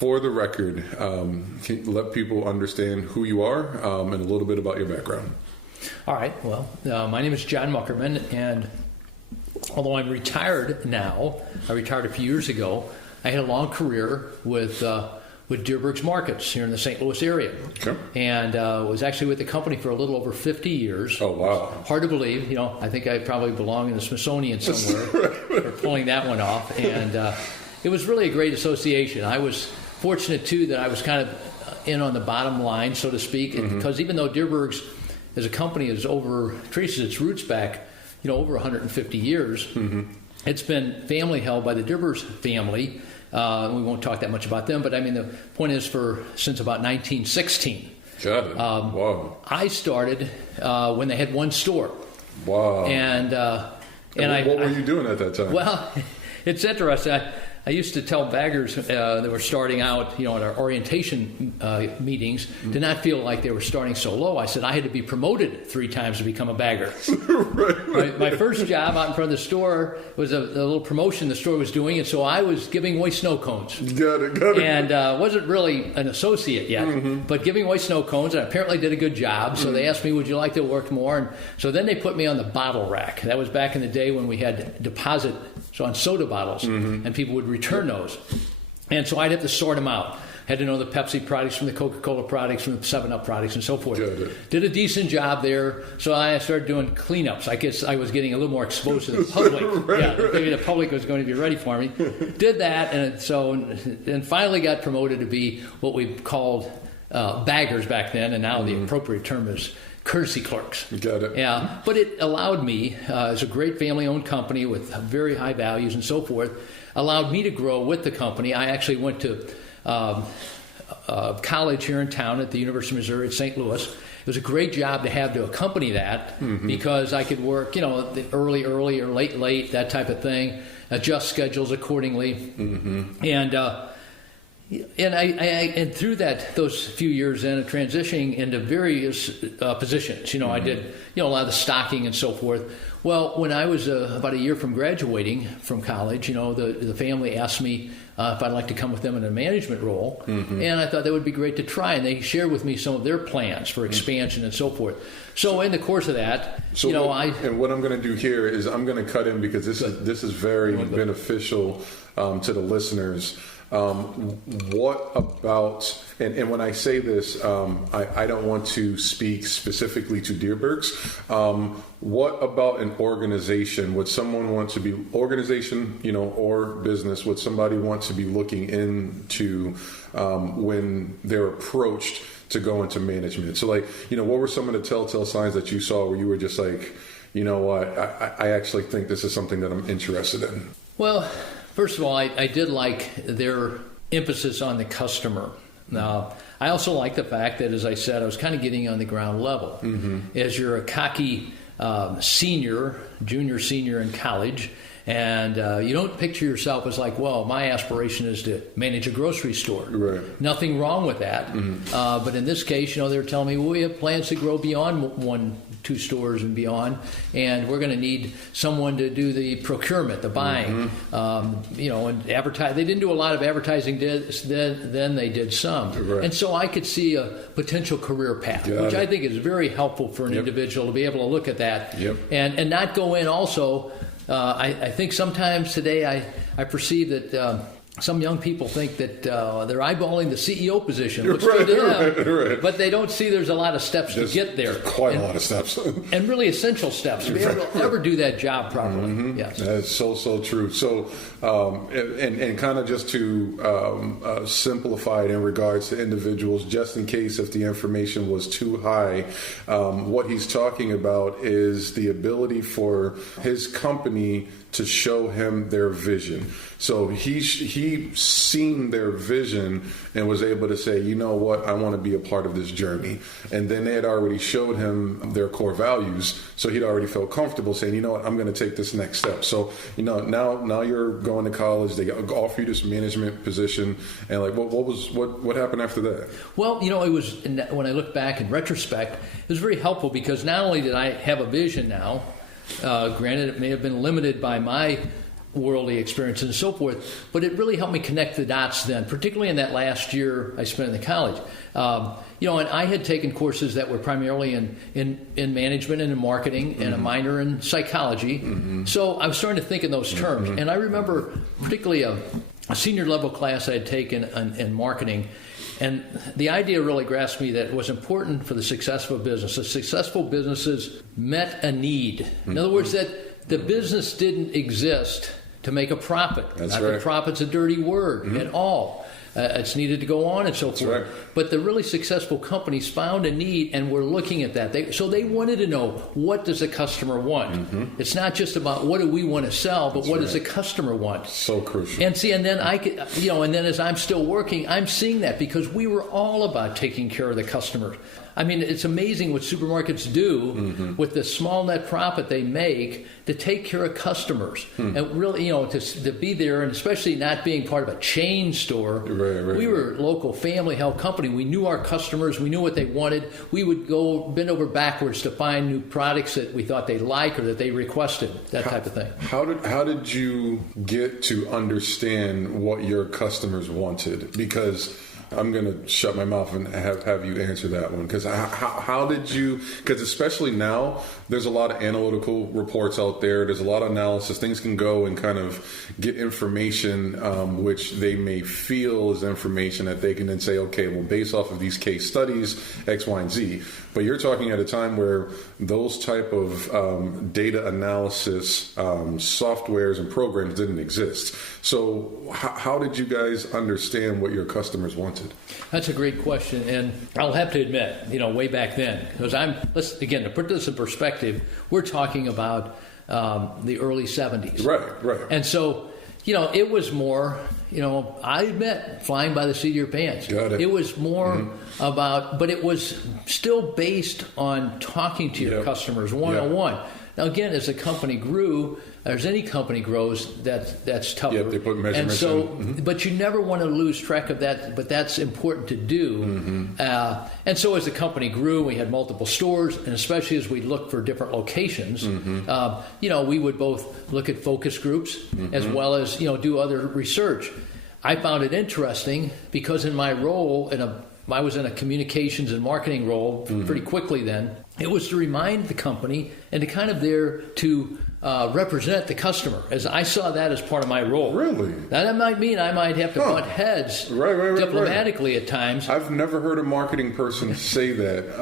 For the record, can you let people understand who you are and a little bit about your background? All right. Well, my name is John Muckerman, and although I'm retired now, I retired a few years ago, I had a long career with Dierbergs Markets here in the St. Louis area. Okay. And was actually with the company for a little over 50 years. Oh, wow. Hard to believe. I think I probably belong in the Smithsonian somewhere for pulling that one off. And it was really a great association. I was fortunate, too, that I was kind of in on the bottom line, so to speak, because even though Dierbergs as a company traces its roots back, over 150 years, it's been family held by the Dierbergs family. We won't talk that much about them, but I mean, the point is since about 1916. Got it. Wow. I started when they had one store. Wow. And what were you doing at that time? Well, it's interesting. I used to tell baggers that were starting out, at our orientation meetings, to not feel like they were starting so low. I said I had to be promoted 3 times to become a bagger. Right. My first job out in front of the store was a little promotion the store was doing, and so I was giving away snow cones. Got it. And wasn't really an associate yet, but giving away snow cones, and I apparently did a good job. So they asked me, would you like to work more? And so then they put me on the bottle rack. That was back in the day when we had deposit on soda bottles, and people would return those. And so I'd have to sort them out. Had to know the Pepsi products from the Coca-Cola products, from the 7-Up products, and so forth. Did a decent job there. So I started doing cleanups. I guess I was getting a little more exposed to the public. Maybe the public was going to be ready for me. Did that, and finally got promoted to be what we called baggers back then, and now the appropriate term is courtesy clerks. Got it. Yeah, but it allowed me, as a great family-owned company with very high values and so forth, allowed me to grow with the company. I actually went to college here in town at the University of Missouri at St. Louis. It was a great job to have to accompany that because I could work, the early or late, that type of thing, adjust schedules accordingly. And through those few years in, transitioning into various positions. I did a lot of the stocking and so forth. Well, when I was about a year from graduating from college, the family asked me if I'd like to come with them in a management role, and I thought that would be great to try. And they shared with me some of their plans for expansion and so forth. So in the course of that, and what I'm going to do here is I'm going to cut in because this is very beneficial to the listeners. What about, and when I say this, I don't want to speak specifically to Dierbergs. What about an organization? Would someone want to be, or business, would somebody want to be looking into when they're approached to go into management? So what were some of the telltale signs that you saw where you were just like, I actually think this is something that I'm interested in? Well, first of all, I did like their emphasis on the customer. Now, I also like the fact that, as I said, I was kind of getting on the ground level. As you're a cocky junior, senior in college, and you don't picture yourself as like, well, my aspiration is to manage a grocery store. Right. Nothing wrong with that. But in this case, they're telling me, well, we have plans to grow beyond 1-2 stores and beyond, and we're going to need someone to do the procurement, the buying, and advertise. They didn't do a lot of advertising then they did some. Right. And so I could see a potential career path, which I think is very helpful for an individual to be able to look at that and not go in also. I think sometimes today I perceive that some young people think that they're eyeballing the CEO position, looks good to them, right. But they don't see there's a lot of steps to get there. Quite a lot of steps. And really essential steps to be able to ever do that job properly. Yes. That's so true. So, and kind of just to simplify it in regards to individuals, just in case if the information was too high, what he's talking about is the ability for his company to show him their vision. So he seen their vision and was able to say, you know what, I want to be a part of this journey. And then they had already showed him their core values, so he'd already felt comfortable saying, you know what, I'm going to take this next step. So, now you're going to college, they offer you this management position, and what happened after that? Well, it was, when I look back in retrospect, it was very helpful because not only did I have a vision now, granted, it may have been limited by my worldly experiences and so forth. But it really helped me connect the dots then, particularly in that last year I spent in the college. And I had taken courses that were primarily in management and in marketing and a minor in psychology. So I was starting to think in those terms. And I remember particularly a senior level class I had taken in marketing. And the idea really grasped me that it was important for the success of a business. The successful businesses met a need. In other words, that the business didn't exist to make a profit. That's Not right. that profit's a dirty word at all. It's needed to go on and so forth. right. But the really successful companies found a need and were looking at that. So they wanted to know, what does the customer want? It's not just about what do we want to sell, but what does the customer want? So crucial. And see, and then I could, and then as I'm still working, I'm seeing that because we were all about taking care of the customer. I mean, it's amazing what supermarkets do with the small net profit they make to take care of customers. And really, to be there, and especially not being part of a chain store. Right, we were a local family-held company. We knew our customers. We knew what they wanted. We would go bend over backwards to find new products that we thought they'd like or that they requested, that type of thing. How did you get to understand what your customers wanted? Because I'm going to shut my mouth and have you answer that one. Because how did you, because especially now, there's a lot of analytical reports out there. There's a lot of analysis. Things can go and kind of get information which they may feel is information that they can then say, okay, well, based off of these case studies, X, Y, and Z. But you're talking at a time where those type of data analysis softwares and programs didn't exist. So how did you guys understand what your customers wanted? That's a great question, and I'll have to admit, way back then, because to put this in perspective, we're talking about the early 70s. Right. And so, it was more, I admit, flying by the seat of your pants. Got it. It was more about, but it was still based on talking to your customers one-on-one. Now, again, as the company grew, as any company grows, that's tougher. Yep, they put measurements in. But you never want to lose track of that, but that's important to do. And so as the company grew, we had multiple stores, and especially as we looked for different locations, we would both look at focus groups as well as, do other research. I found it interesting because in my role, I was in a communications and marketing role pretty quickly then. It was to remind the company and to kind of there to represent the customer, as I saw that as part of my role. Really? Now, that might mean I might have to butt heads diplomatically at times. I've never heard a marketing person say that.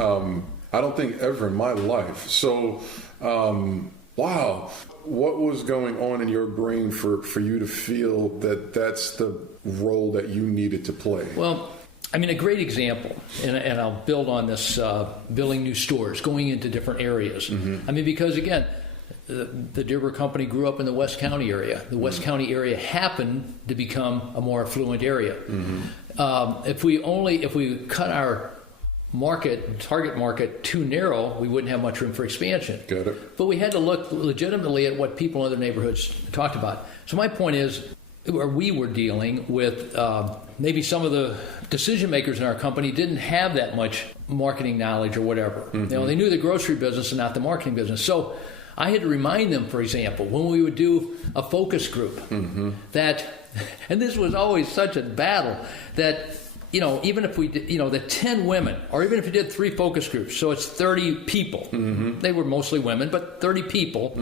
I don't think ever in my life. So, wow. What was going on in your brain for you to feel that that's the role that you needed to play? Well, I mean, a great example, and I'll build on this, building new stores, going into different areas. I mean, because again, the Dierbergs company grew up in the West County area. The West County area happened to become a more affluent area. If we cut our target market too narrow, we wouldn't have much room for expansion. Got it. But we had to look legitimately at what people in other neighborhoods talked about. So my point is, where we were dealing with maybe some of the decision makers in our company didn't have that much marketing knowledge or whatever. They knew the grocery business and not the marketing business. So I had to remind them, for example, when we would do a focus group, that, and this was always such a battle, that even if we did, the 10 women, or even if we did 3 focus groups, so it's 30 people. They were mostly women, but 30 people.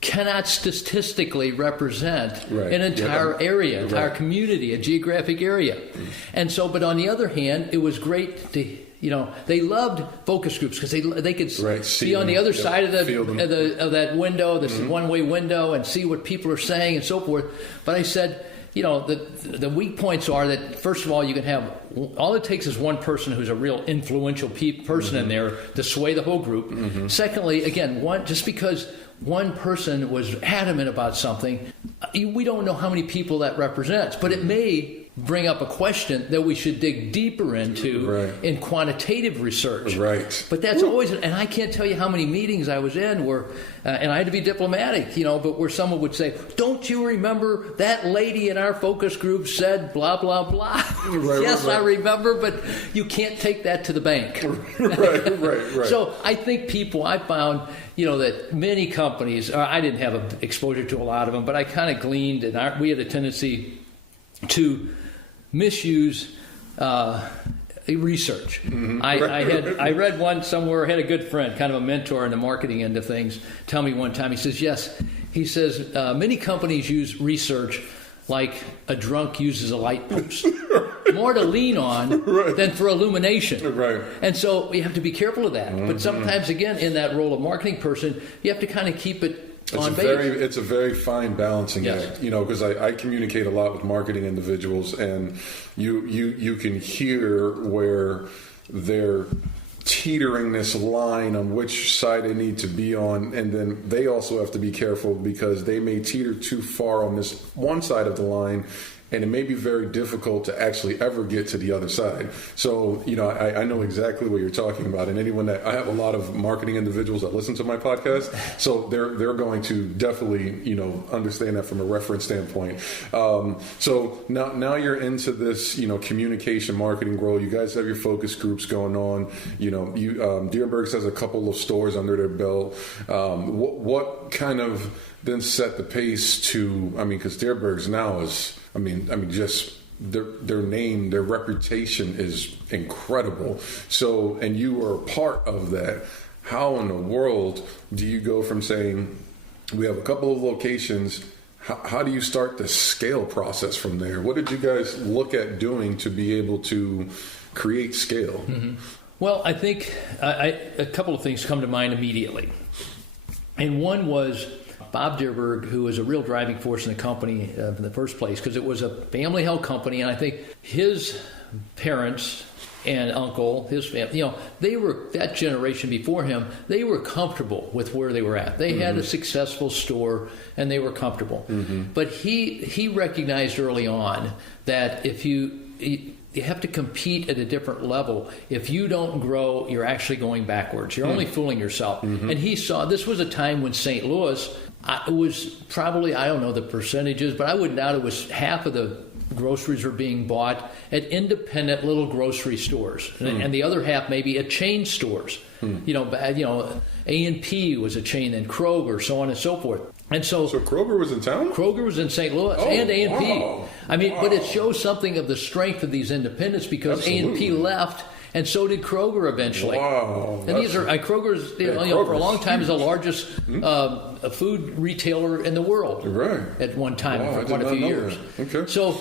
Cannot statistically represent an entire area, entire community, a geographic area. And so, but on the other hand, it was great to, they loved focus groups because they could see on the other side of that window, this one-way window, and see what people are saying and so forth. But I said, the weak points are that, first of all, you can have, all it takes is one person who's a real influential person in there to sway the whole group. Secondly, again, just because one person was adamant about something, we don't know how many people that represents, but it may bring up a question that we should dig deeper into Right. in quantitative research. Right. But that's always, and I can't tell you how many meetings I was in where, and I had to be diplomatic, but where someone would say, "Don't you remember that lady in our focus group said blah, blah, blah?" Right, Yes, right. I remember, but you can't take that to the bank. right. So I think I found, that many companies, I didn't have exposure to a lot of them, but I kind of gleaned, and we had a tendency to misuse research. Mm-hmm. I read one somewhere, had a good friend, kind of a mentor in the marketing end of things, tell me one time, he says, many companies use research like a drunk uses a light post. More to lean on than for illumination. Right. And so we have to be careful of that. Mm-hmm. But sometimes, again, in that role of marketing person, you have to kind of keep it on base. It's a very fine balancing act, because I communicate a lot with marketing individuals, and you can hear where they're teetering this line on which side they need to be on, and then they also have to be careful because they may teeter too far on this one side of the line, and it may be very difficult to actually ever get to the other side. So, I know exactly what you're talking about, and anyone I have a lot of marketing individuals that listen to my podcast, so they're going to definitely, understand that from a reference standpoint. So now you're into this, communication marketing role. You guys have your focus groups going on. Dierbergs has a couple of stores under their belt. What kind of then set the pace to? Because Dierbergs now is. Just their name, their reputation is incredible. So, and you were a part of that. How in the world do you go from saying we have a couple of locations? How do you start the scale process from there? What did you guys look at doing to be able to create scale? Mm-hmm. Well, I think a couple of things come to mind immediately. And one was Bob Dierberg, who was a real driving force in the company in the first place, because it was a family-held company, and I think his parents and uncle, his family, they were, that generation before him, they were comfortable with where they were at. They had a successful store, and they were comfortable. Mm-hmm. But he recognized early on that if you have to compete at a different level. If you don't grow, you're actually going backwards. You're only fooling yourself. Mm-hmm. And he saw, this was a time when St. Louis, it was probably, I don't know the percentages, but I wouldn't doubt it was half of the groceries were being bought at independent little grocery stores, and the other half maybe at chain stores. A&P was a chain, then Kroger, so on and so forth. And so Kroger was in town? Kroger was in St. Louis, and A&P. Wow. But it shows something of the strength of these independents, because A&P left, and so did Kroger eventually. Wow. And these are Kroger's, for a long time, is the largest food retailer in the world. Right. At one time, for quite a few years. That. Okay. So,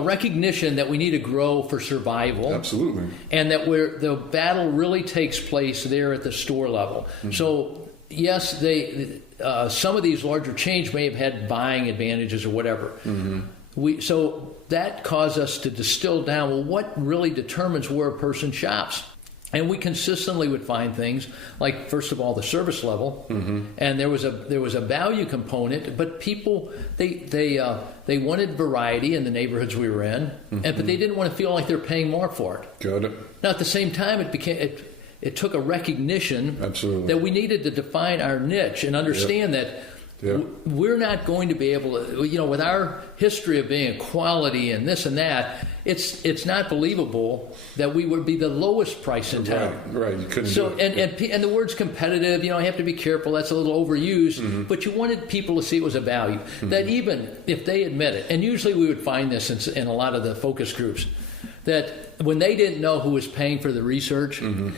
recognition that we need to grow for survival. Absolutely. And that the battle really takes place there at the store level. Mm-hmm. So, yes, some of these larger chains may have had buying advantages or whatever. Mm-hmm. So that caused us to distill down, what really determines where a person shops? And we consistently would find things like, first of all, the service level, and there was a value component. But people they wanted variety in the neighborhoods we were in, but they didn't want to feel like they're paying more for it. Got it. Now at the same time, it took a recognition that we needed to define our niche and understand that. Yep. We're not going to be able to, with our history of being quality and this and that, it's not believable that we would be the lowest price in town. Right. You couldn't do it. And the word's competitive, you have to be careful, that's a little overused, but you wanted people to see it was a value. That even if they admit it, and usually we would find this in a lot of the focus groups, that when they didn't know who was paying for the research, and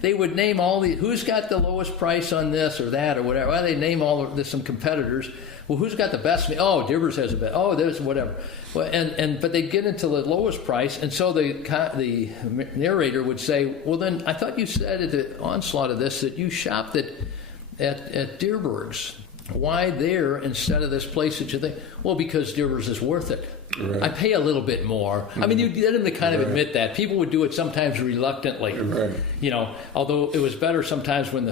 they would name all the, who's got the lowest price on this or that or whatever. Well, they name there's some competitors. Well, who's got the best? Oh, Dierbergs has the best. Oh, there's whatever. Well, but they'd get into the lowest price, and so the narrator would say, well, then I thought you said at the onslaught of this that you shopped at Dierbergs. Why there instead of this place that you think? Well, because Dierbergs is worth it. Right. I pay a little bit more. You get them to kind of admit that. People would do it sometimes reluctantly. Right. Although it was better sometimes when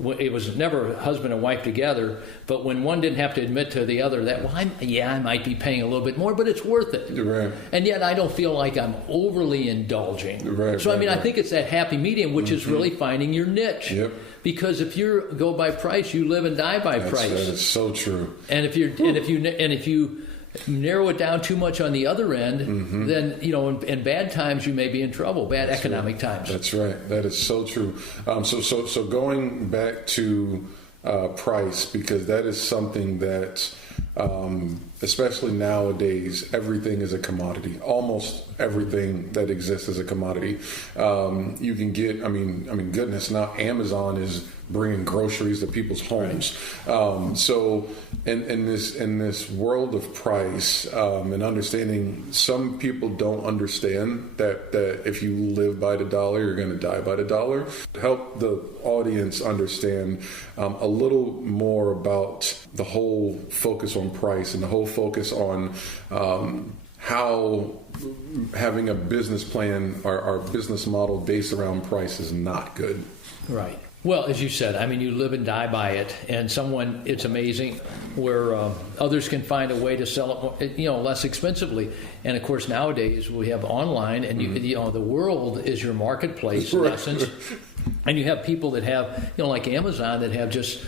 it was never husband and wife together, but when one didn't have to admit to the other that, well, I might be paying a little bit more, but it's worth it. Right. And yet I don't feel like I'm overly indulging. Right, so, right, I think it's that happy medium, which is really finding your niche. Yep. Because if you go by price, you live and die by price. That is so true. And if you narrow it down too much on the other end, then, in bad times you may be in trouble, bad economic times. That's right. That is so true. So going back to price, because that is something that, especially nowadays, everything is a commodity. Almost everything that exists is a commodity. You can get, goodness, now Amazon is bringing groceries to people's homes. So in this world of price and understanding, some people don't understand that if you live by the dollar, you're going to die by the dollar. Help the audience understand a little more about the whole focus on price and the whole focus on how having a business plan or our business model based around price is not good. Right. Well, as you said, you live and die by it, and it's amazing where others can find a way to sell it, less expensively. And of course, nowadays we have online, and the world is your marketplace in essence. And you have people that have, like Amazon, that have just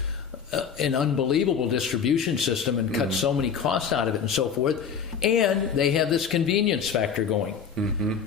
an unbelievable distribution system and cut so many costs out of it and so forth. And they have this convenience factor going.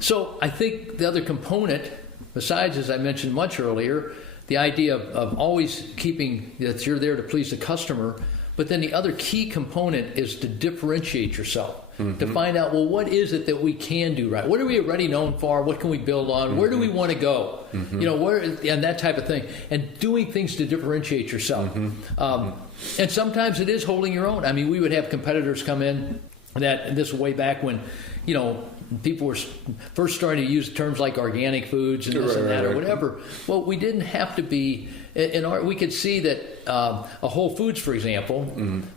So I think the other component, besides, as I mentioned much earlier, the idea of always keeping that you're there to please the customer, but then the other key component is to differentiate yourself, to find out, well, what is it that we can do right? What are we already known for? What can we build on? Where do we want to go? Where, and that type of thing. And doing things to differentiate yourself. And sometimes it is holding your own. We would have competitors come in that, this way back when, people were first starting to use terms like organic foods and this and that or whatever. Well, we didn't have to be. We could see that a Whole Foods, for example,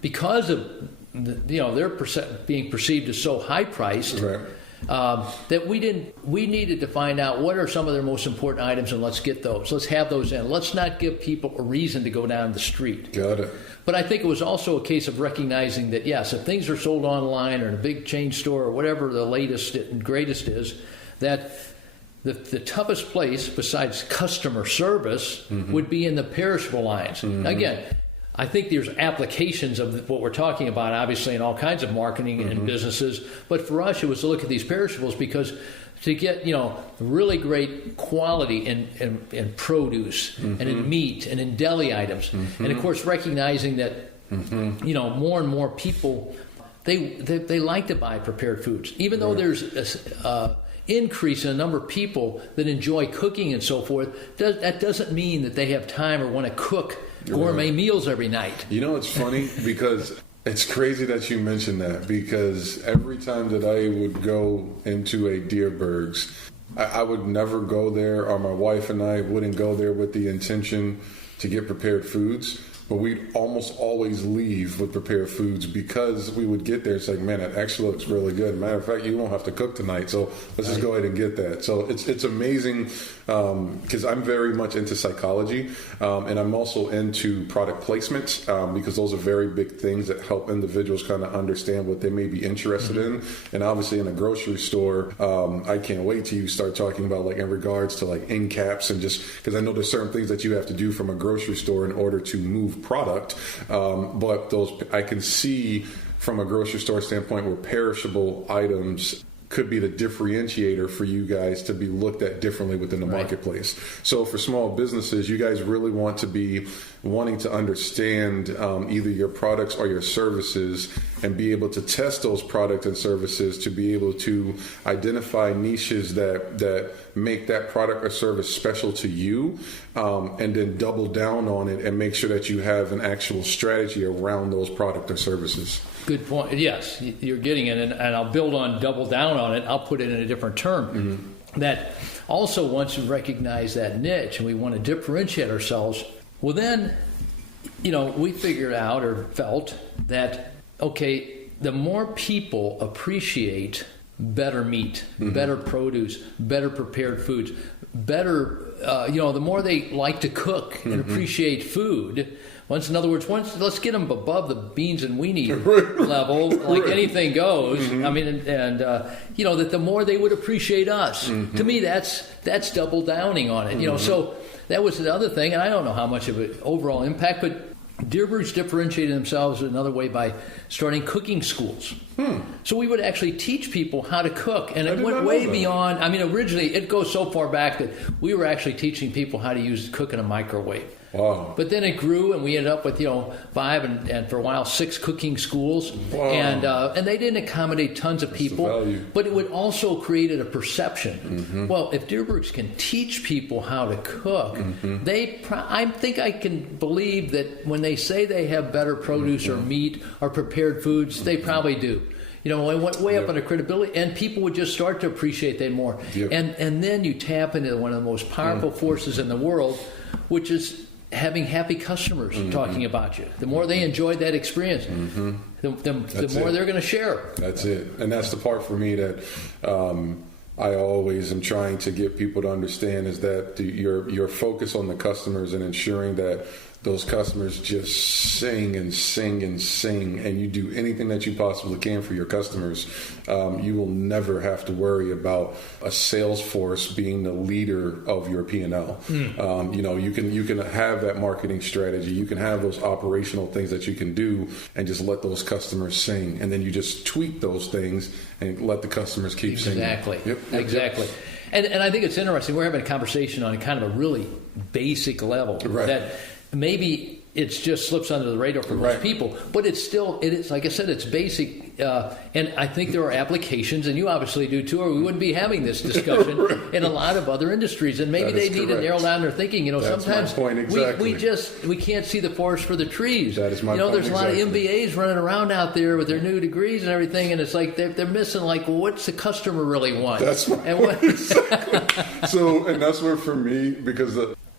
because of their being perceived as so high priced, that we needed to find out what are some of their most important items, and let's get those. Let's have those in. Let's not give people a reason to go down the street. Got it. But I think it was also a case of recognizing that, yes, if things are sold online or in a big chain store or whatever the latest and greatest is, that the toughest place besides customer service would be in the perishable lines. Again, I think there's applications of what we're talking about, obviously, in all kinds of marketing and businesses. But for us, it was to look at these perishables because to get really great quality in produce and in meat and in deli items, and of course recognizing that more and more people they like to buy prepared foods, even though there's a increase in the number of people that enjoy cooking and so forth. That doesn't mean that they have time or want to cook gourmet meals every night. It's funny because it's crazy that you mentioned that, because every time that I would go into a Dierbergs, I would never go there, or my wife and I wouldn't go there with the intention to get prepared foods. But we'd almost always leave with prepared foods because we would get there. It's like, man, it actually looks really good. Matter of fact, you won't have to cook tonight, so let's just go ahead and get that. So it's amazing because I'm very much into psychology, and I'm also into product placement because those are very big things that help individuals kind of understand what they may be interested in. And obviously, in a grocery store, I can't wait till you start talking about like in regards to like end caps, and just because I know there's certain things that you have to do from a grocery store in order to move product, but those I can see from a grocery store standpoint where perishable items could be the differentiator for you guys to be looked at differently within the marketplace. So for small businesses, you guys really want to be wanting to understand either your products or your services and be able to test those products and services to be able to identify niches that make that product or service special to you, and then double down on it and make sure that you have an actual strategy around those product or services. Good point. Yes, you're getting it, and I'll build on double down on it. I'll put it in a different term. That also, once you recognize that niche and we want to differentiate ourselves, well then, we figured out or felt that, okay, the more people appreciate better meat, better produce, better prepared foods, better, the more they like to cook and appreciate food. In other words, let's get them above the beans and weenie level, like anything goes. I mean, that the more they would appreciate us. To me, that's double downing on it. So that was the other thing, and I don't know how much of an overall impact, but Dierbergs differentiated themselves another way by starting cooking schools. So we would actually teach people how to cook, and it went way beyond. I mean, originally it goes so far back that we were actually teaching people how to cook in a microwave. Wow. But then it grew, and we ended up with 5 and for a while 6 cooking schools. Wow. And they didn't accommodate tons of people, but it would also created a perception. Well, if Dierbergs can teach people how to cook, I think I can believe that when they say they have better produce or meat or prepared foods, they probably do. It went way up on the credibility, and people would just start to appreciate that more. And then you tap into one of the most powerful forces in the world, which is having happy customers talking about you. The more they enjoyed that experience, the more they're going to share. That's it. And that's the part for me that I always am trying to get people to understand is that your focus on the customers and ensuring that those customers just sing and sing and sing, and you do anything that you possibly can for your customers, you will never have to worry about a sales force being the leader of your P&L. You can have that marketing strategy, you can have those operational things that you can do, and just let those customers sing, and then you just tweak those things and let the customers keep singing. Exactly. And I think it's interesting. We're having a conversation on kind of a really basic level that maybe it just slips under the radar for most people, but it is, like I said, it's basic. And I think there are applications, and you obviously do too, or we wouldn't be having this discussion in a lot of other industries. And maybe they need to narrow down their thinking. That's sometimes my point exactly. we can't see the forest for the trees. That is my point there's a lot exactly. of MBAs running around out there with their new degrees and everything, and it's like they're missing, like, well, what's the customer really want? That's my point exactly. So, and that's where for me, because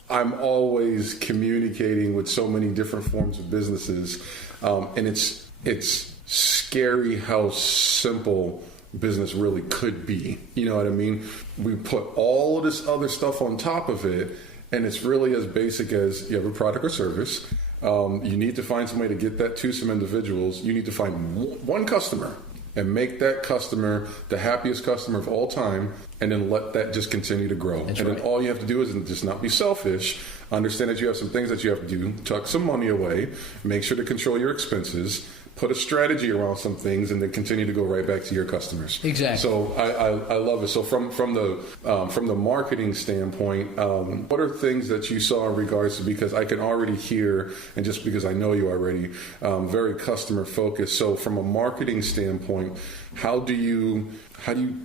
I'm always communicating with so many different forms of businesses, and it's scary how simple business really could be. You know what I mean? We put all of this other stuff on top of it, and it's really as basic as you have a product or service. You need to find some way to get that to some individuals. You need to find one customer and make that customer the happiest customer of all time, and then let that just continue to grow. Then all you have to do is just not be selfish, understand that you have some things that you have to do, tuck some money away, make sure to control your expenses, put a strategy around some things, and then continue to go right back to your customers. Exactly. So I love it. So from the marketing standpoint, what are things that you saw in regards to, because I can already hear, and just because I know you already, very customer focused. So from a marketing standpoint, how do you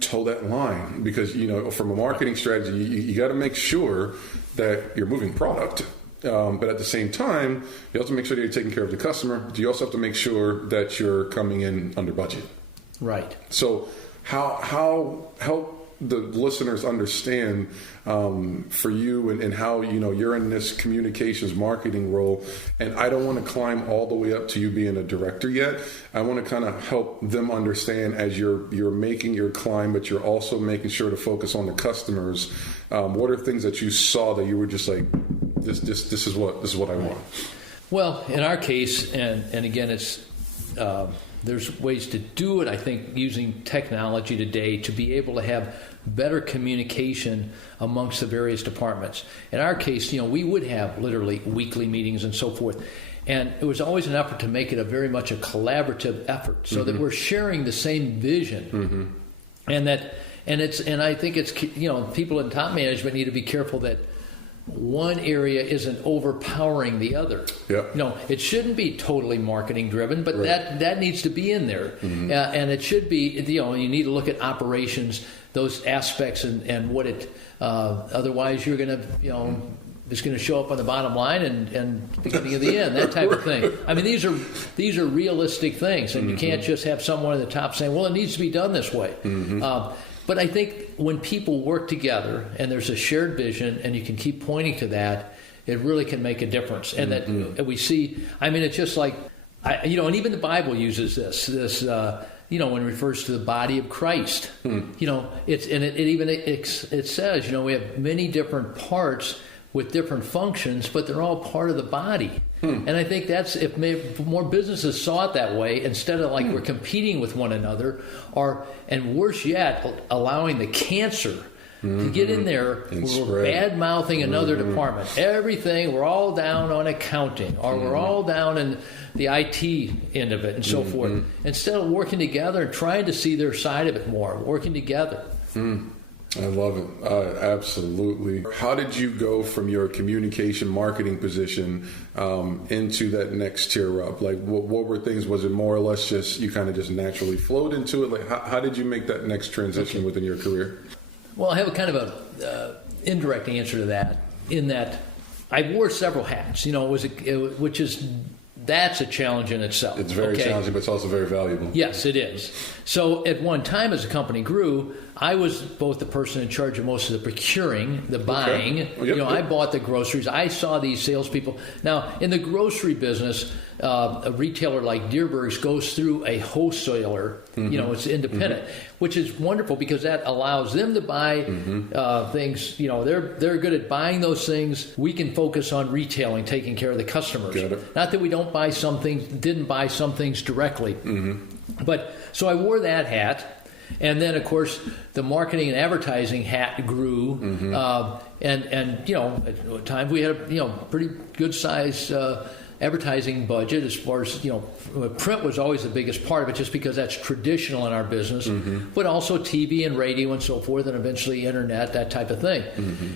toe that line? Because from a marketing strategy, you got to make sure that you're moving product. But at the same time, you have to make sure that you're taking care of the customer. But you also have to make sure that you're coming in under budget. Right. So how help the listeners understand for you and how you're in this communications marketing role, and I don't want to climb all the way up to you being a director yet. I want to kind of help them understand as you're making your climb, but you're also making sure to focus on the customers. What are things that you saw that you were just like, this is what I want? Well, in our case, and again, it's there's ways to do it, I think, using technology today to be able to have better communication amongst the various departments. In our case, we would have literally weekly meetings and so forth. And it was always an effort to make it very much a collaborative effort, so that we're sharing the same vision. And I think it's, people in top management need to be careful that one area isn't overpowering the other. It shouldn't be totally marketing driven, but that needs to be in there. And it should be, you need to look at operations, those aspects, and what it, otherwise you're going to, it's going to show up on the bottom line and beginning of the end, that type of thing. I mean, these are realistic things, and you can't just have someone at the top saying, well, it needs to be done this way. But I think when people work together and there's a shared vision and you can keep pointing to that, it really can make a difference. And that we see, I mean, it's just like, and even the Bible uses this, when it refers to the body of Christ. It says, we have many different parts with different functions, but they're all part of the body. And I think that's, if more businesses saw it that way, instead of like we're competing with one another, and worse yet, allowing the cancer to get in there, we're bad-mouthing another department. Everything, we're all down on accounting, or we're all down in the IT end of it, and so forth. Instead of working together and trying to see their side of it more, working together. I love it. Absolutely. How did you go from your communication marketing position into that next tier up? Like, what were things? Was it more or less just you kind of just naturally flowed into it? Like, how did you make that next transition within your career? Well, I have a kind of a indirect answer to that, in that I wore several hats. That's a challenge in itself. It's very challenging, but it's also very valuable. Yes, it is. So at one time, as the company grew, I was both the person in charge of most of the procuring, the buying. I bought the groceries. I saw these salespeople. Now, in the grocery business, a retailer like Dierbergs goes through a wholesaler. It's independent, which is wonderful because that allows them to buy things. They're good at buying those things. We can focus on retailing, taking care of the customers. Not that we didn't buy some things directly. But so I wore that hat. And then, of course, the marketing and advertising hat grew, and at times we had a pretty good size advertising budget. As far as print was always the biggest part of it, just because that's traditional in our business, but also TV and radio and so forth, and eventually internet, that type of thing.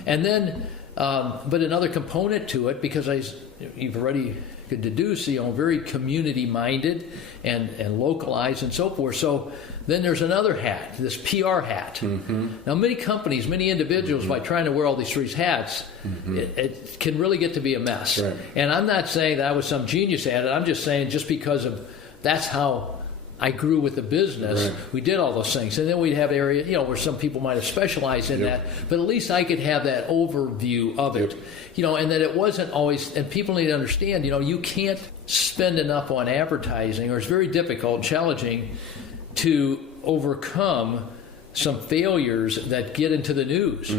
And then, but another component to it, because you've already could deduce, very community minded and localized and so forth. So then there's another hat, this PR hat. Now, many companies, many individuals, by trying to wear all these three hats, it can really get to be a mess. And I'm not saying that I was some genius at it. I'm just saying just because of that's how I grew with the business. We did all those things. And then we'd have area, where some people might have specialized in that. But at least I could have that overview of it. And that it wasn't always, and people need to understand, you can't spend enough on advertising, or it's very difficult, challenging to overcome some failures that get into the news.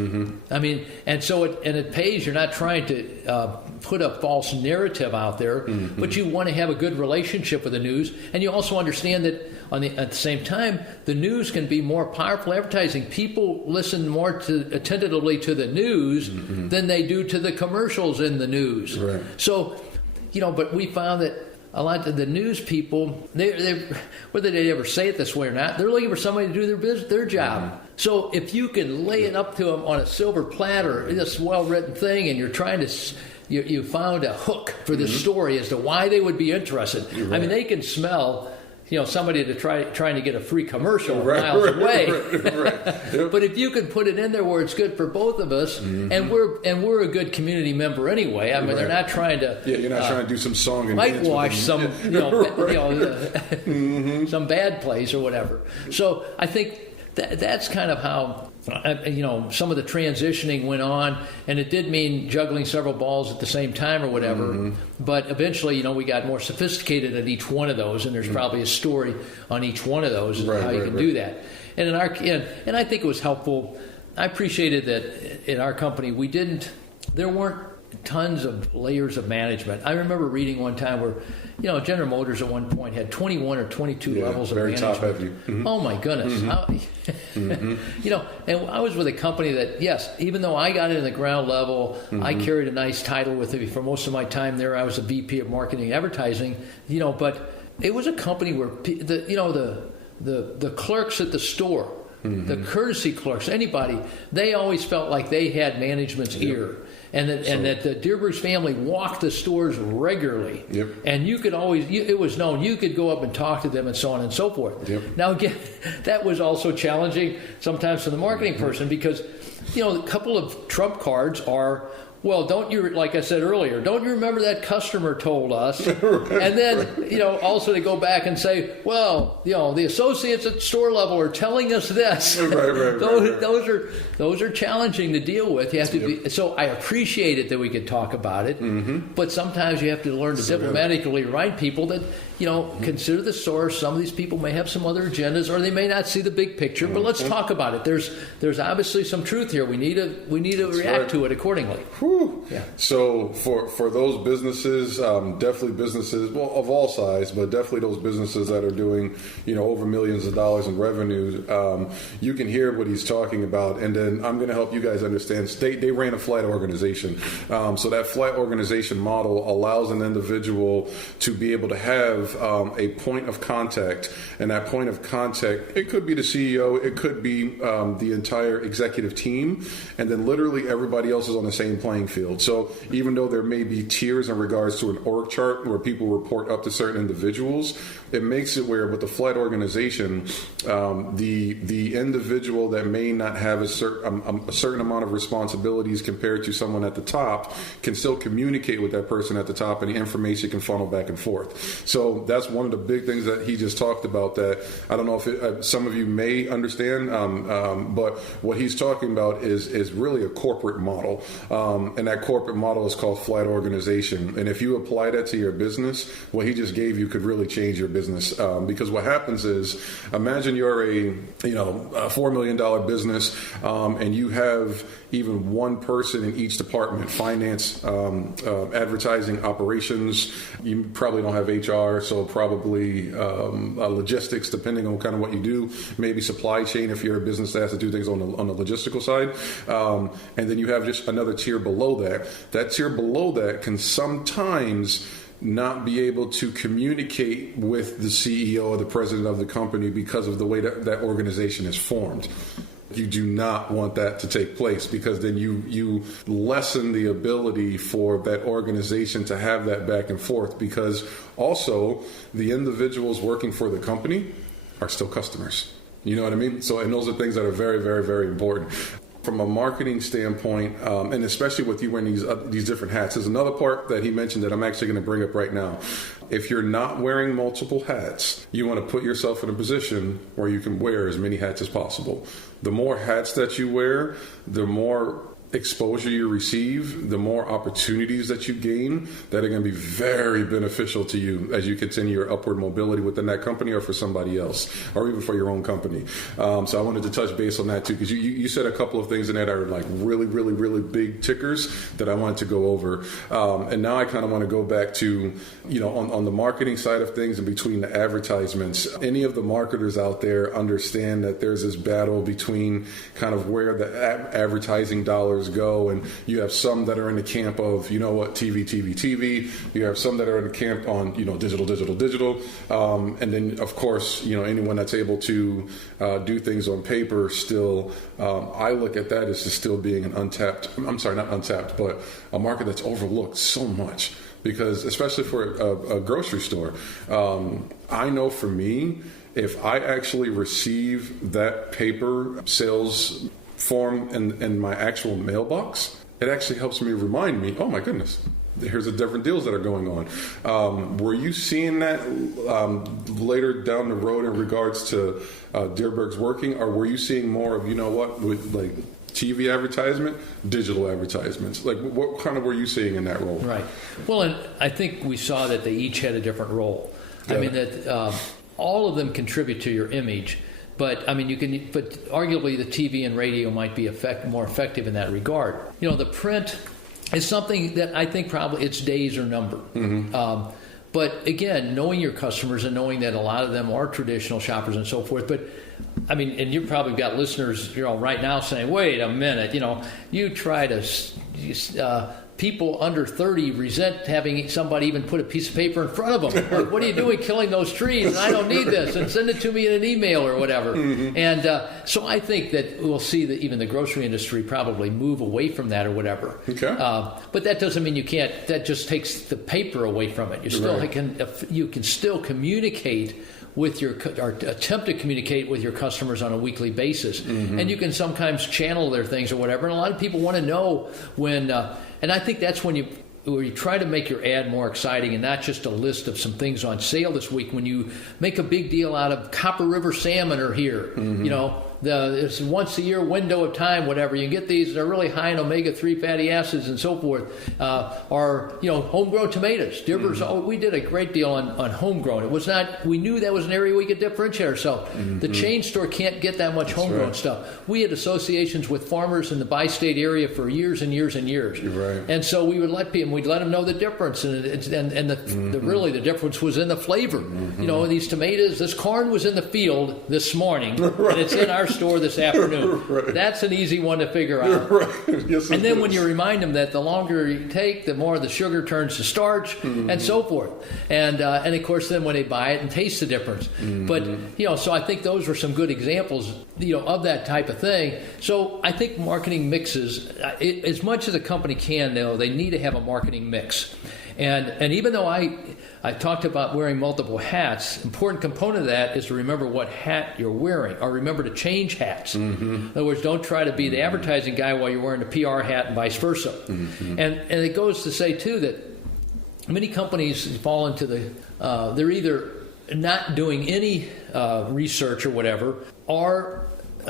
I mean, and so it pays. You're not trying to put a false narrative out there, but you want to have a good relationship with the news, and you also understand that at the same time, the news can be more powerful advertising. People listen more attentively to the news than they do to the commercials in the news. So, but we found that a lot of the news people, whether they ever say it this way or not, they're looking for somebody to do their job. So if you can lay it up to them on a silver platter, this well-written thing, and you're trying to, you found a hook for the story as to why they would be interested. I mean, they can smell somebody trying to get a free commercial miles away. But if you can put it in there where it's good for both of us, and we're a good community member anyway. I mean, they're not trying to. Yeah, you're not trying to do some song and whitewash some some bad place or whatever. So I think that's kind of how some of the transitioning went on, and it did mean juggling several balls at the same time or whatever. But eventually, we got more sophisticated at each one of those, and there's probably a story on each one of those how you can do that. And and I think it was helpful. I appreciated that in our company there weren't tons of layers of management. I remember reading one time where, General Motors at one point had 21 or 22 levels of management. Top heavy. Oh my goodness. And I was with a company that, yes, even though I got in the ground level, I carried a nice title with it. For most of my time there, I was a VP of marketing and advertising, but it was a company where the clerks at the store, the courtesy clerks, anybody, they always felt like they had management's ear. And that the Dierbergs family walked the stores regularly. And you could always, it was known, you could go up and talk to them and so on and so forth. Now, again, that was also challenging sometimes for the marketing person because, a couple of trump cards are, well, like I said earlier, don't you remember that customer told us? And then, also to go back and say, well, the associates at store level are telling us this. Those are challenging to deal with. You have to be. So I appreciated that we could talk about it, but sometimes you have to learn to diplomatically write people that, consider the source. Some of these people may have some other agendas, or they may not see the big picture. But let's talk about it. There's obviously some truth here. We need to react to it accordingly. Whew. Yeah. So for those businesses, definitely businesses, well, of all size, but definitely those businesses that are doing, over millions of dollars in revenue, you can hear what he's talking about. And then I'm going to help you guys understand. They ran a flat organization. So that flat organization model allows an individual to be able to have a point of contact. And that point of contact, it could be the CEO, it could be the entire executive team. And then literally everybody else is on the same playing field. So even though there may be tiers in regards to an org chart where people report up to certain individuals, it makes it where with the flat organization, the individual that may not have a certain amount of responsibilities compared to someone at the top can still communicate with that person at the top, and the information can funnel back and forth. So that's one of the big things that he just talked about that I don't know if some of you may understand, but what he's talking about is really a corporate model, and that corporate model is called flat organization. And if you apply that to your business, what he just gave you could really change your business, because what happens is, imagine you're a $4 million business, and you have even one person in each department: finance, advertising, operations. You probably don't have HR, so probably logistics, depending on kind of what you do. Maybe supply chain if you're a business that has to do things on the logistical side. And then you have just another tier below that. That tier below that can sometimes not be able to communicate with the CEO or the president of the company because of the way that organization is formed. You do not want that to take place, because then you lessen the ability for that organization to have that back and forth, because also the individuals working for the company are still customers. You know what I mean? So, and those are things that are very, very, very important. From a marketing standpoint, and especially with you wearing these different hats, there's another part that he mentioned that I'm actually going to bring up right now. If you're not wearing multiple hats, you want to put yourself in a position where you can wear as many hats as possible. The more hats that you wear, the more exposure you receive, the more opportunities that you gain that are going to be very beneficial to you as you continue your upward mobility within that company or for somebody else, or even for your own company. So I wanted to touch base on that too, because you said a couple of things in that are like really, really, really big tickers that I wanted to go over. And now I kind of want to go back to, on the marketing side of things and between the advertisements. Any of the marketers out there understand that there's this battle between kind of where the advertising dollars go, and you have some that are in the camp of TV. You have some that are in the camp on digital, and then of course anyone that's able to do things on paper still. I look at that as still being an not untapped, but a market that's overlooked so much, because especially for a grocery store, I know for me, if I actually receive that paper sales form in my actual mailbox, it actually helps me remind me, oh my goodness, here's the different deals that are going on. Were you seeing that later down the road in regards to Dierbergs working, or were you seeing more of, with like TV advertisement, digital advertisements? Like what kind of were you seeing in that role? Right. Well, and I think we saw that they each had a different role. Yeah. I mean that all of them contribute to your image. But but arguably the TV and radio might be more effective in that regard. The print is something that I think probably its days are numbered. Mm-hmm. But again, knowing your customers and knowing that a lot of them are traditional shoppers and so forth. But and you've probably got listeners, right now saying, "Wait a minute, you try to." People under 30 resent having somebody even put a piece of paper in front of them. Like, what are you doing killing those trees? And I don't need this. And send it to me in an email or whatever. Mm-hmm. And so I think that we'll see that even the grocery industry probably move away from that or whatever. Okay. But that doesn't mean you can't. That just takes the paper away from it. You can still communicate with or attempt to communicate with your customers on a weekly basis. Mm-hmm. And you can sometimes channel their things or whatever. And a lot of people want to know when, and I think that's when you try to make your ad more exciting and not just a list of some things on sale this week. When you make a big deal out of Copper River salmon are here, mm-hmm. it's once a year window of time, whatever. You can get these, they're really high in omega-3 fatty acids and so forth. Or, homegrown tomatoes. Dierbergs, we did a great deal on homegrown. It was not, we knew that was an area we could differentiate ourselves. The chain store can't get that much homegrown stuff. We had associations with farmers in the bi-state area for years and years and years. Right. And so we would let them know the difference. And really the difference was in the flavor. These tomatoes, this corn was in the field this morning, and it's in our store this afternoon. Right. That's an easy one to figure out. Right. Yes, and then when you remind them that the longer you take, the more the sugar turns to starch, and so forth. And of course, then when they buy it and taste the difference. But so I think those were some good examples, of that type of thing. So I think marketing mixes, as much as a company can, though, they need to have a marketing mix. And even though I talked about wearing multiple hats, important component of that is to remember what hat you're wearing, or remember to change hats. In other words, don't try to be the advertising guy while you're wearing a PR hat and vice versa. And it goes to say, too, that many companies fall into they're either not doing any research or whatever, or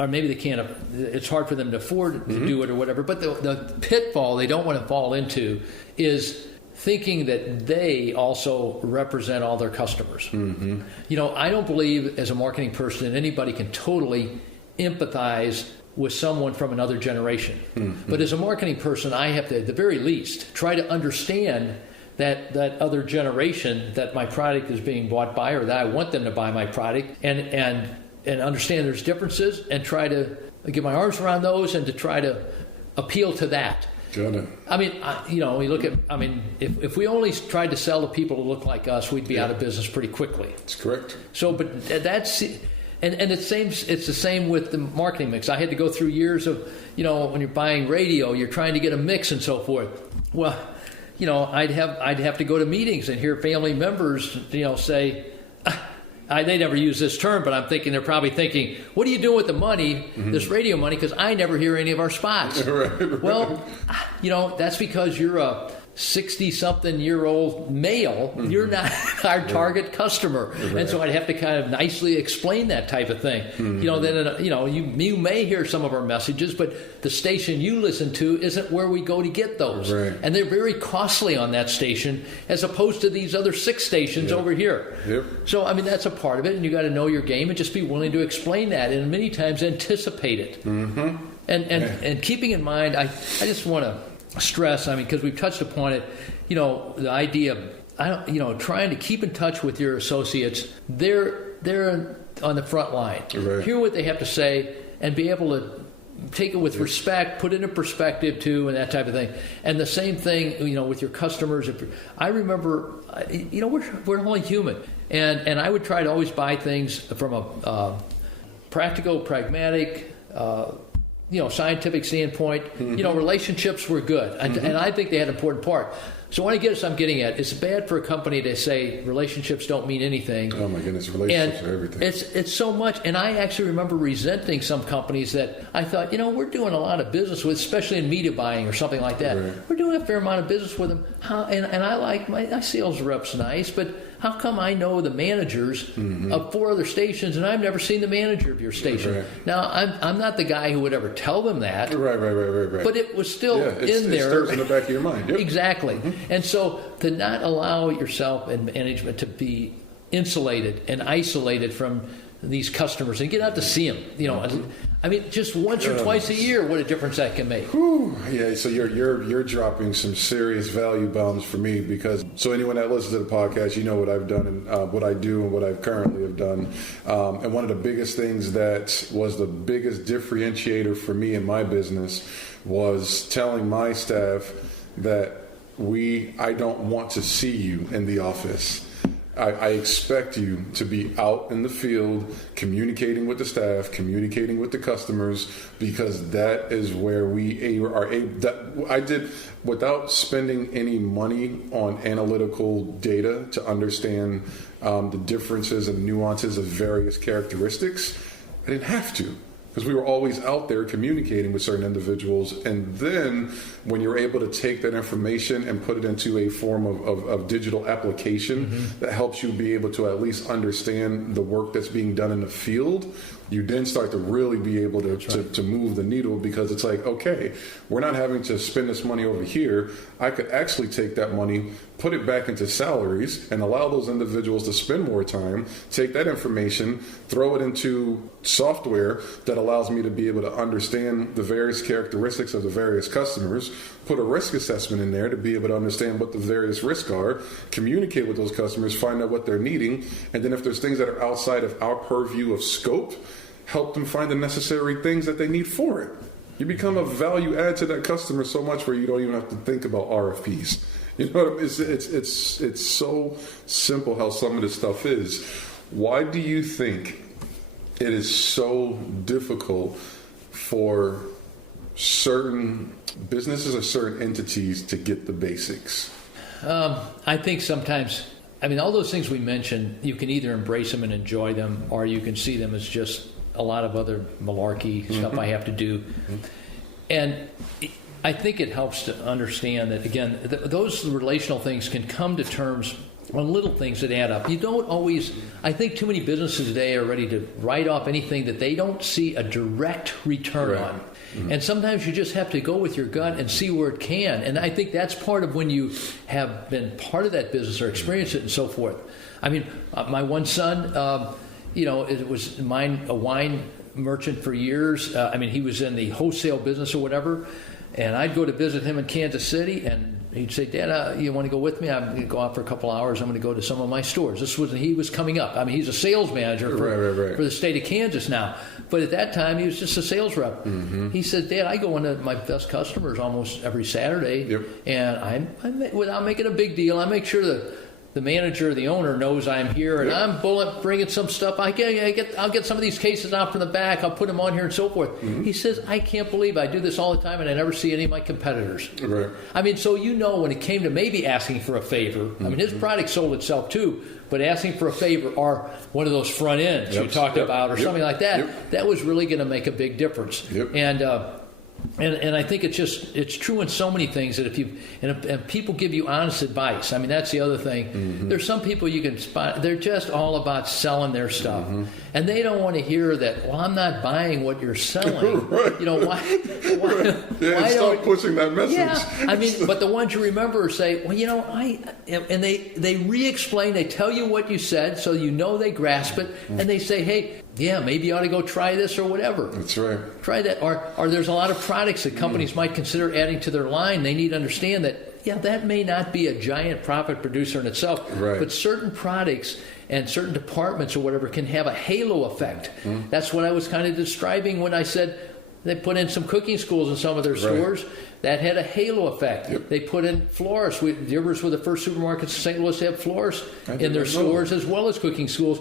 maybe they can't, it's hard for them to afford to do it or whatever. But the pitfall they don't want to fall into is thinking that they also represent all their customers. I don't believe as a marketing person that anybody can totally empathize with someone from another generation. But as a marketing person, I have to, at the very least, try to understand that other generation that my product is being bought by, or that I want them to buy my product, and understand there's differences, and try to get my arms around those and to try to appeal to that. Got it. I mean, we look at, if we only tried to sell to people who look like us, we'd be out of business pretty quickly. That's correct. So, but that's, and it's the same with the marketing mix. I had to go through years of, when you're buying radio, you're trying to get a mix and so forth. Well, I'd have to go to meetings and hear family members, say, they never use this term, but I'm thinking they're probably thinking, what are you doing with the money, this radio money? Because I never hear any of our spots. Right. Well, that's because you're a 60-something-year-old male. You're not our target customer. And so I'd have to kind of nicely explain that type of thing. Then, you may hear some of our messages, but the station you listen to isn't where we go to get those. Right. And they're very costly on that station as opposed to these other 6 stations over here. Yep. So, that's a part of it, and you got to know your game and just be willing to explain that, and many times anticipate it. And keeping in mind, I just want to stress, because we've touched upon it, the idea of, trying to keep in touch with your associates. They're on the front line. Right. Hear what they have to say and be able to take it with respect, put it in perspective too, and that type of thing. And the same thing, with your customers. I remember, we're only human, and I would try to always buy things from a practical, pragmatic, scientific standpoint. Relationships were good, and I think they had an important part. So what I'm getting at, it's bad for a company to say relationships don't mean anything. Oh my goodness, relationships are everything. It's so much, and I actually remember resenting some companies that I thought, we're doing a lot of business with, especially in media buying or something like that. Right. We're doing a fair amount of business with them. And I like my sales rep's nice, but how come I know the managers of 4 other stations and I've never seen the manager of your station? Right. Now, I'm not the guy who would ever tell them that. Right. But it was still in there. It stirs in the back of your mind. Yep. Exactly. And so to not allow yourself and management to be insulated and isolated from these customers and get out to see them, just once or twice a year, what a difference that can make. Whew. Yeah, so you're dropping some serious value bombs for me, because so anyone that listens to the podcast, what I've done and what I do and what I currently have done. And one of the biggest things that was the biggest differentiator for me in my business was telling my staff that I don't want to see you in the office. I expect you to be out in the field, communicating with the staff, communicating with the customers, because that is where we are able. I did without spending any money on analytical data to understand the differences and nuances of various characteristics. I didn't have to, because we were always out there communicating with certain individuals. And then when you're able to take that information and put it into a form of digital application that helps you be able to at least understand the work that's being done in the field, you then start to really be able to move the needle, because it's like, okay, we're not having to spend this money over here. I could actually take that money, put it back into salaries, and allow those individuals to spend more time, take that information, throw it into software that allows me to be able to understand the various characteristics of the various customers, put a risk assessment in there to be able to understand what the various risks are, communicate with those customers, find out what they're needing, and then if there's things that are outside of our purview of scope, help them find the necessary things that they need for it. You become a value add to that customer so much where you don't even have to think about RFPs. You know what I mean? It's so simple how some of this stuff is. Why do you think it is so difficult for certain businesses or certain entities to get the basics? I think sometimes, all those things we mentioned, you can either embrace them and enjoy them, or you can see them as just a lot of other malarkey stuff I have to do. And I think it helps to understand that, again, those relational things can come to terms on little things that add up. You don't always, I think too many businesses today are ready to write off anything that they don't see a direct return on. And sometimes you just have to go with your gut and see where it can. And I think that's part of when you have been part of that business or experienced it and so forth. My one son, it was a wine merchant for years. He was in the wholesale business or whatever. And I'd go to visit him in Kansas City, and he'd say, Dad, you want to go with me? I'm going to go out for a couple hours. I'm going to go to some of my stores. He was coming up. He's a sales manager for the state of Kansas now. But at that time, he was just a sales rep. He said, Dad, I go into my best customers almost every Saturday, and I without making a big deal, I make sure that the manager, the owner knows I'm here, and I'm bringing some stuff. I'll get some of these cases out from the back. I'll put them on here and so forth. He says, I can't believe I do this all the time, and I never see any of my competitors. Right. So when it came to maybe asking for a favor, his product sold itself too, but asking for a favor or one of those front ends you talked about or something like that, that was really going to make a big difference. And I think it's true in so many things that if people give you honest advice, that's the other thing. There's some people you can spot, they're just all about selling their stuff. And they don't want to hear that, well, I'm not buying what you're selling. Why stop pushing that message. Yeah, but the ones you remember say, well, and they re-explain, they tell you what you said so they grasp it, and they say, hey, yeah, maybe you ought to go try this or whatever. That's right. Try that. Or there's a lot of products that companies might consider adding to their line. They need to understand that, that may not be a giant profit producer in itself, but certain products and certain departments or whatever can have a halo effect. That's what I was kind of describing when I said they put in some cooking schools in some of their stores. That had a halo effect. They put in florists. Dierbergs were the first supermarkets in St. Louis to have florists in their stores as well as cooking schools.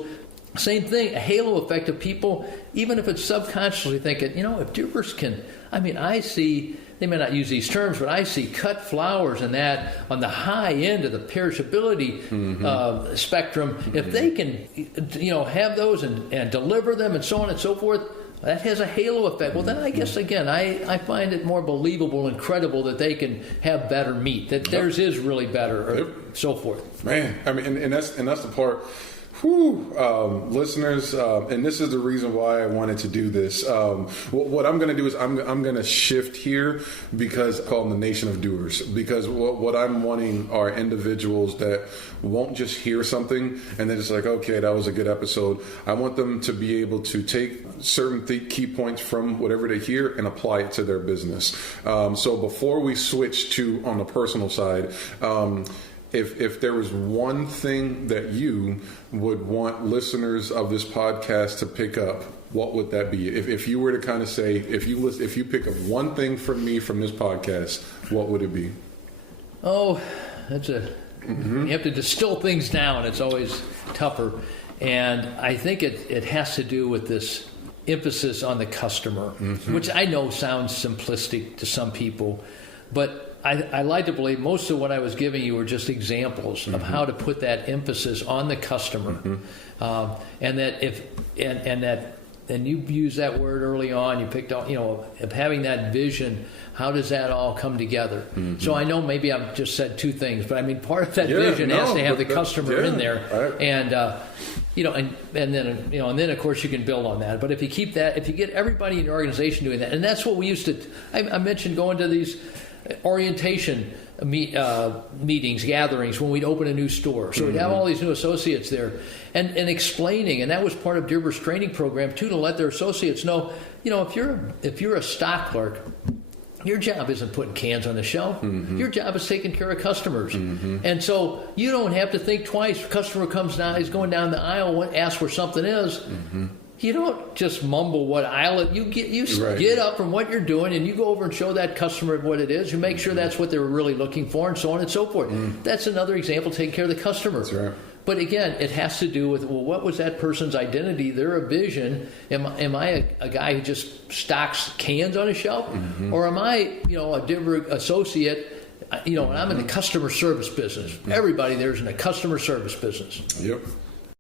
Same thing, a halo effect of people, even if it's subconsciously thinking, if Dierbergs can, I see, they may not use these terms, but I see cut flowers and that on the high end of the perishability spectrum. If they can, have those and deliver them and so on and so forth, that has a halo effect. Well, then I guess, again, I find it more believable and credible that they can have better meat, that theirs is really better, or so forth. Man, and that's the part. Listeners, and this is the reason why I wanted to do this. What I'm going to do is I'm going to shift here because I call them the nation of doers. Because what I'm wanting are individuals that won't just hear something and then just like, okay, that was a good episode. I want them to be able to take certain key points from whatever they hear and apply it to their business. So before we switch to on the personal side, if there was one thing that you would want listeners of this podcast to pick up, what would that be? If you were to kind of say, if you pick up one thing from me from this podcast, what would it be? Oh, that's you have to distill things down. It's always tougher. And I think it has to do with this emphasis on the customer, which I know sounds simplistic to some people, but I like to believe most of what I was giving you were just examples of how to put that emphasis on the customer, and that and you used that word early on. You picked out, of having that vision. How does that all come together? Mm-hmm. So I know maybe I've just said two things, but I mean part of that vision has to have the customer in there, right. and then of course you can build on that. But if you keep that, if you get everybody in your organization doing that, and that's what we used to. I mentioned going to these orientation meetings, gatherings when we'd open a new store. So we'd have all these new associates there, and explaining, and that was part of Dierbergs' training program too, to let their associates know, if you're a stock clerk, your job isn't putting cans on the shelf. Mm-hmm. Your job is taking care of customers. Mm-hmm. And so you don't have to think twice. If a customer comes down, he's going down the aisle, asks where something is. Mm-hmm. You don't just mumble what aisle. You get up from what you're doing and you go over and show that customer what it is. You make sure that's what they're really looking for, and so on and so forth. Mm. That's another example, taking care of the customer. That's right. But again, it has to do with, what was that person's identity, their vision? Am I a guy who just stocks cans on a shelf? Mm-hmm. Or am I, a Dierbergs associate, and I'm in the customer service business. Mm-hmm. Everybody there's in the customer service business. Yep.